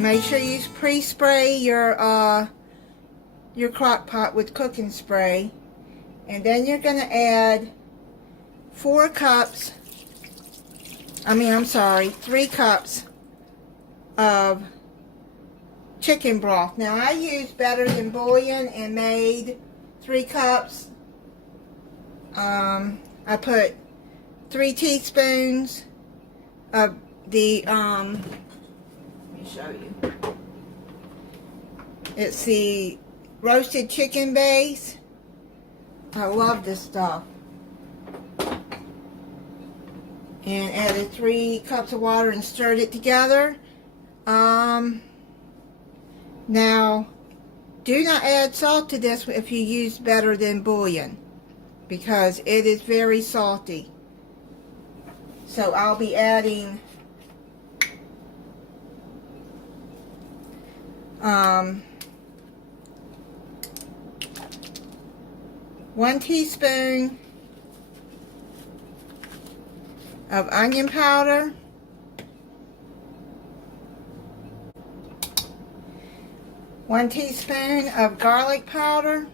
Make sure you pre-spray your crock pot with cooking spray. And then you're going to add 3 cups of chicken broth. Now I used Better Than Bouillon and made 3 cups. I put 3 teaspoons of the, let me show you. It's the roasted chicken base. I love this stuff. And added 3 cups of water and stirred it together. Now, do not add salt to this if you use Better Than Bouillon, because it is very salty. So I'll be adding 1 teaspoon of onion powder, 1 teaspoon of garlic powder,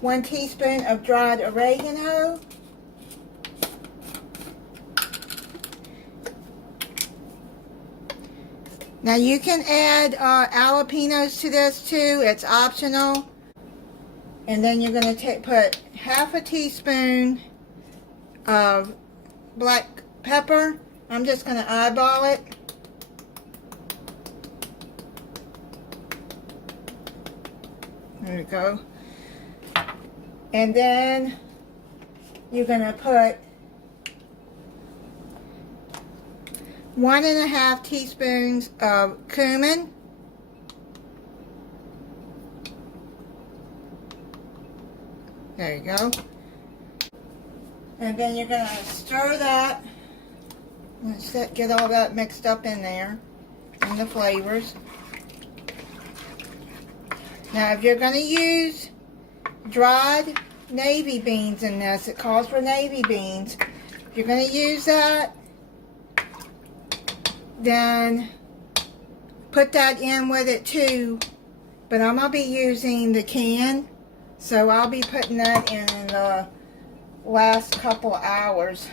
1 teaspoon of dried oregano, now you can add jalapenos to this too, it's optional. And then you're going to put half a teaspoon of black pepper. I'm just going to eyeball it. There we go. And then you're going to put 1.5 teaspoons of cumin. There you go. And then you're going to stir that. Let's get all that mixed up in there, and the flavors. Now if you're going to use dried navy beans in this, it calls for navy beans. If you're going to use that, then put that in with it too. But I'm going to be using the can, so I'll be putting that in the last couple hours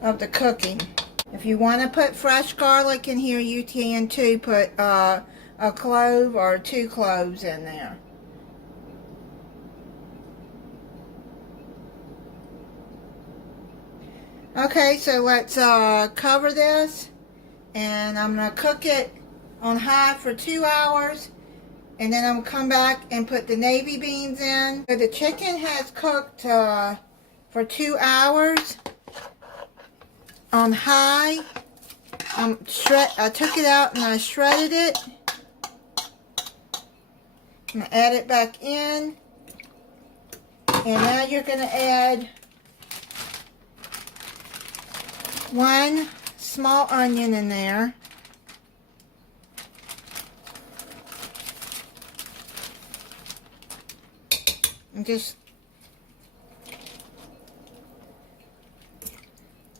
of the cooking. If you want to put fresh garlic in here, you can too. Put a clove or 2 cloves in there. Okay, so let's cover this, and I'm going to cook it on high for 2 hours, and then I'm going to come back and put the navy beans in. So the chicken has cooked for 2 hours on high. I took it out and I shredded it. I'm going to add it back in, and now you're going to add 1 small onion in there. And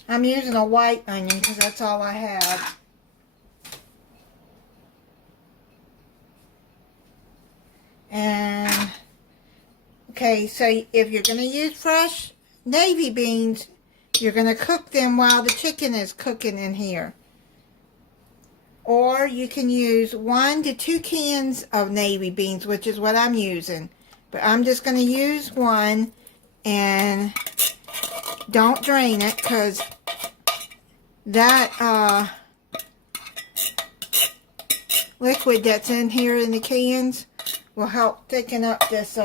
I'm using a white onion because that's all I have. And okay, so if you're going to use fresh navy beans, you're going to cook them while the chicken is cooking in here. Or you can use 1 to 2 cans of navy beans, which is what I'm using. But I'm just going to use 1, and don't drain it, because that liquid that's in here in the cans will help thicken up this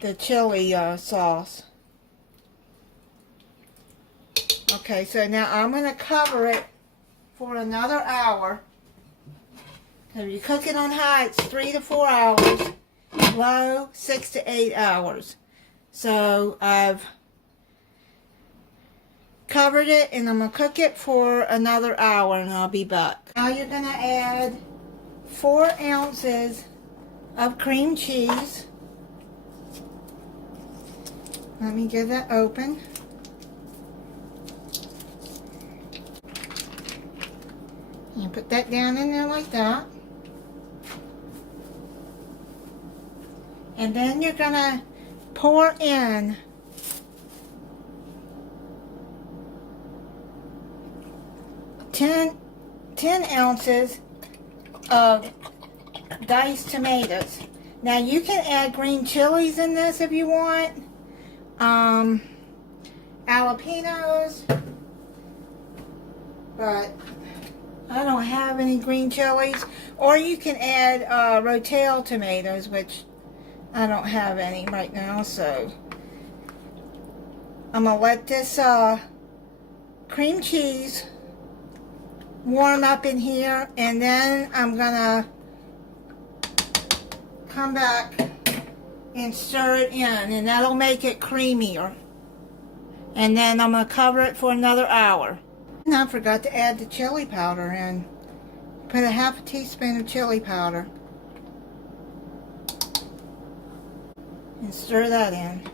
the chili sauce. Okay, so now I'm going to cover it for another hour. If you cook it on high, it's 3 to 4 hours. Low, 6 to 8 hours. So I've covered it, and I'm going to cook it for another hour, and I'll be back. Now you're going to add 4 ounces of cream cheese. Let me get that open. And put that down in there like that. And then you're gonna pour in 10 ounces of diced tomatoes. Now you can add green chilies in this if you want. Jalapenos. But I don't have any green chilies. Or you can add rotel tomatoes, which I don't have any right now. So I'm going to let this cream cheese warm up in here, and then I'm gonna come back and stir it in, and that'll make it creamier. And then I'm gonna cover it for another hour. And I forgot to add the chili powder in. Put a half a teaspoon of chili powder and stir that in.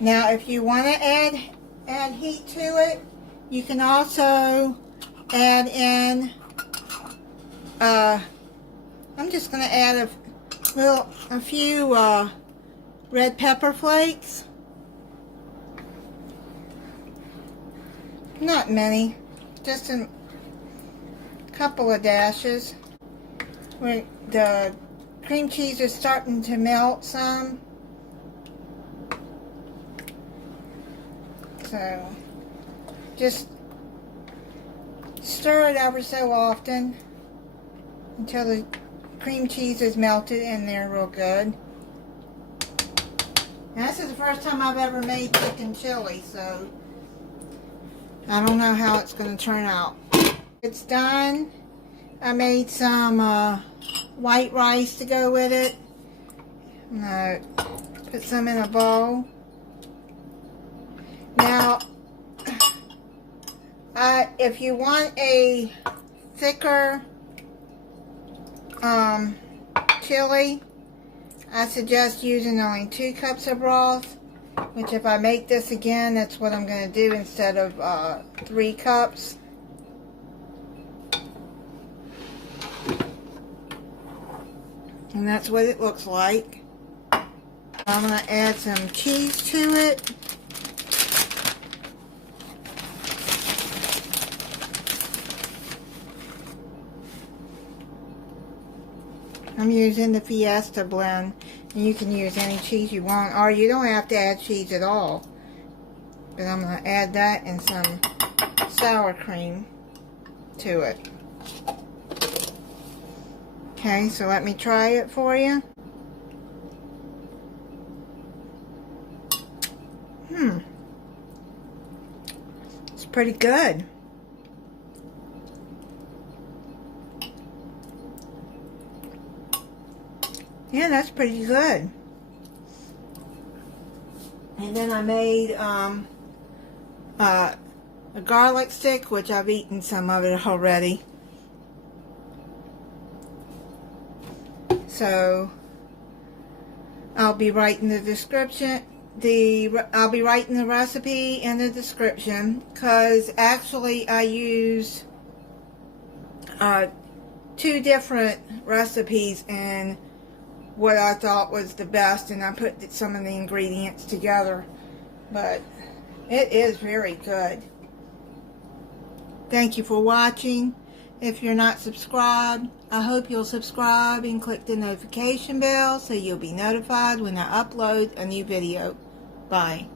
Now, if you want to add heat to it, you can also add in, I'm just going to add a few red pepper flakes. Not many, just a couple of dashes. Where the cream cheese is starting to melt some. So just stir it ever so often until the cream cheese is melted in there real good. Now, this is the first time I've ever made chicken chili, so I don't know how it's going to turn out. It's done. I made some white rice to go with it. I'm going to put some in a bowl. Now, if you want a thicker chili, I suggest using only 2 cups of broth, which if I make this again, that's what I'm going to do instead of 3 cups. And that's what it looks like. I'm going to add some cheese to it. I'm using the Fiesta blend, and you can use any cheese you want, or you don't have to add cheese at all. But I'm going to add that and some sour cream to it. Okay, so let me try it for you. It's pretty good. Yeah, that's pretty good. And then I made a garlic stick, which I've eaten some of it already. So I'll be writing the description. I'll be writing the recipe in the description, because actually I used 2 different recipes and what I thought was the best, and I put some of the ingredients together, but it is very good. Thank you for watching. If you're not subscribed, I hope you'll subscribe and click the notification bell so you'll be notified when I upload a new video. Bye.